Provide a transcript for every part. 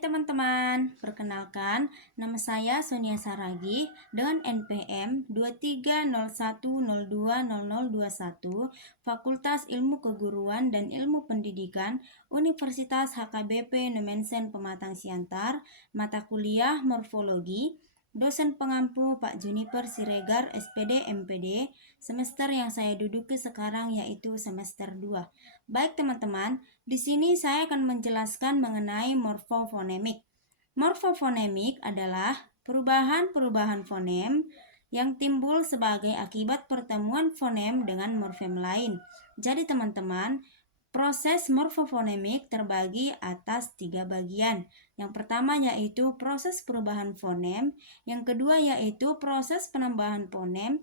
Hai teman-teman, perkenalkan nama saya Sonia Saragi dengan NPM 2301020021 Fakultas Ilmu Keguruan dan Ilmu Pendidikan Universitas HKBP Nemensen Pematang Siantar, mata kuliah Morfologi, dosen pengampu Pak Juniper Siregar SPD MPD, semester yang saya duduki sekarang yaitu semester 2. Baik teman-teman, di sini saya akan menjelaskan mengenai morfofonemik. Morfofonemik adalah perubahan-perubahan fonem yang timbul sebagai akibat pertemuan fonem dengan morfem lain. Jadi teman-teman, proses morfofonemik terbagi atas 3 bagian. Yang pertama yaitu proses perubahan fonem, yang kedua yaitu proses penambahan fonem,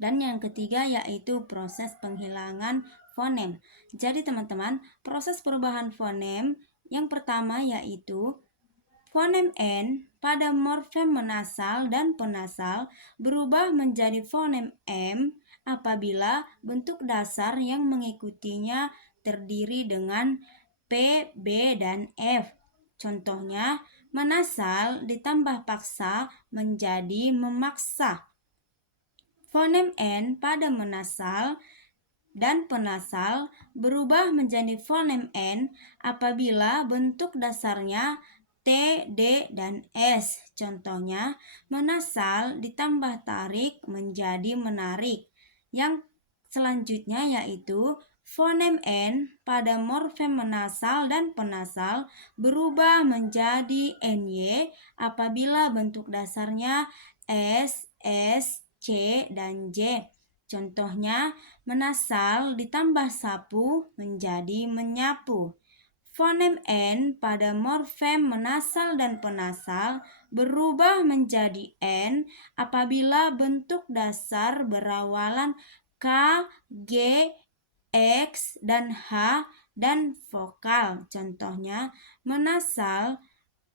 dan yang ketiga yaitu proses penghilangan fonem. Jadi teman-teman, proses perubahan fonem yang pertama yaitu fonem N pada morfem menasal dan penasal berubah menjadi fonem M apabila bentuk dasar yang mengikutinya terdiri dengan P, B, dan F. Contohnya, menasal ditambah paksa menjadi memaksa. Fonem N pada menasal dan penasal berubah menjadi fonem N apabila bentuk dasarnya T, D, dan S. Contohnya, menasal ditambah tarik menjadi menarik. Yang selanjutnya yaitu fonem N pada morfem menasal dan penasal berubah menjadi NY apabila bentuk dasarnya S, C, dan J. Contohnya, menasal ditambah sapu menjadi menyapu. Fonem N pada morfem menasal dan penasal berubah menjadi N apabila bentuk dasar berawalan K, G, X, dan H, dan vokal. Contohnya, menasal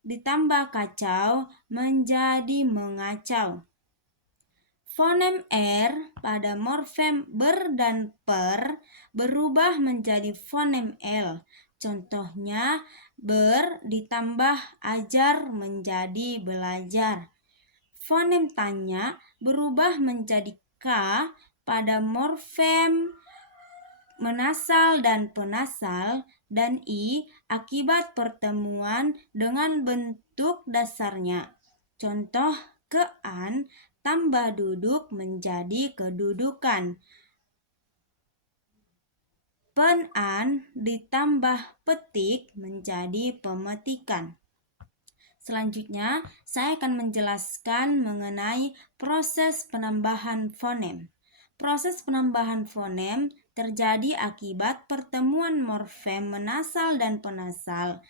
ditambah kacau menjadi mengacau. Fonem R pada morfem ber dan per berubah menjadi fonem L. Contohnya, ber ditambah ajar menjadi belajar. Fonem tanya berubah menjadi K pada morfem menasal dan penasal dan I akibat pertemuan dengan bentuk dasarnya. Contoh, kean tambah duduk menjadi kedudukan. Penan ditambah petik menjadi pemetikan. Selanjutnya, saya akan menjelaskan mengenai proses penambahan fonem. Proses penambahan fonem terjadi akibat pertemuan morfem menasal dan penasal.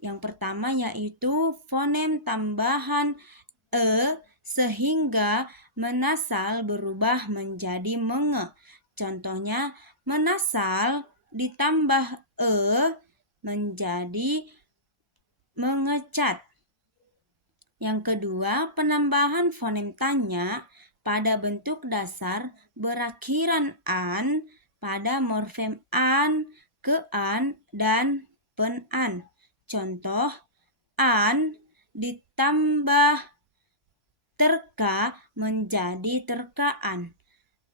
Yang pertama yaitu fonem tambahan E sehingga menasal berubah menjadi menge. Contohnya, menasal ditambah E menjadi mengecat. Yang kedua, penambahan fonem tanya pada bentuk dasar berakhiran an pada morfem an, kean, dan penan. Contoh, an ditambah terka menjadi terkaan.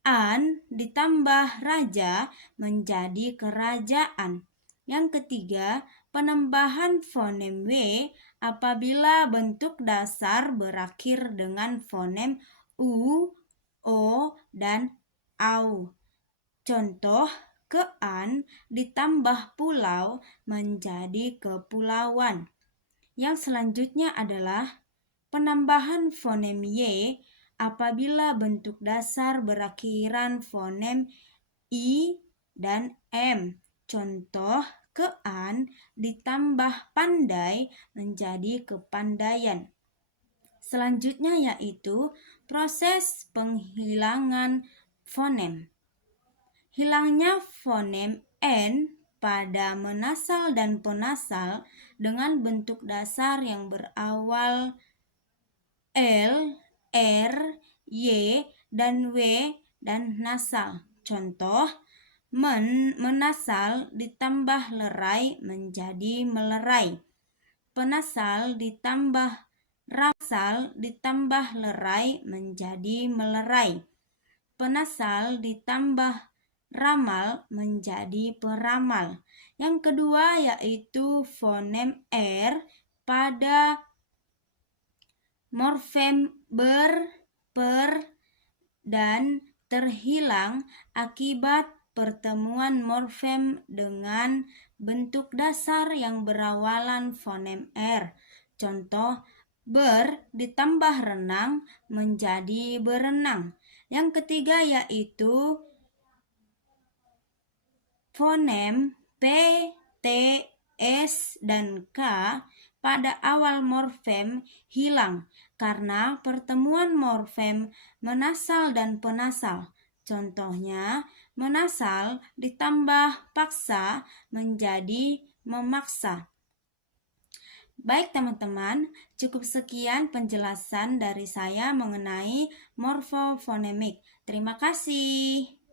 An ditambah raja menjadi kerajaan. Yang ketiga, penambahan fonem W apabila bentuk dasar berakhir dengan fonem U, O, dan AU. Contoh, kean ditambah pulau menjadi kepulauan. Yang selanjutnya adalah penambahan fonem Y apabila bentuk dasar berakhiran fonem I dan M. Contoh, kean ditambah pandai menjadi kepandaian. Selanjutnya yaitu proses penghilangan fonem. Hilangnya fonem N pada menasal dan penasal dengan bentuk dasar yang berawal L, R, Y, dan W, dan nasal. Contoh, menasal ditambah lerai menjadi melerai. penasal ditambah rasal ditambah lerai menjadi melerai. Penasal ditambah ramal menjadi peramal. Yang kedua yaitu fonem R pada morfem ber, per, dan terhilang akibat pertemuan morfem dengan bentuk dasar yang berawalan fonem R. Contoh, ber ditambah renang menjadi berenang. Yang ketiga yaitu fonem P, T, S, dan K pada awal morfem hilang karena pertemuan morfem menasal dan penasal. Contohnya, menasal ditambah paksa menjadi memaksa. Baik teman-teman, cukup sekian penjelasan dari saya mengenai morfofonemik. Terima kasih.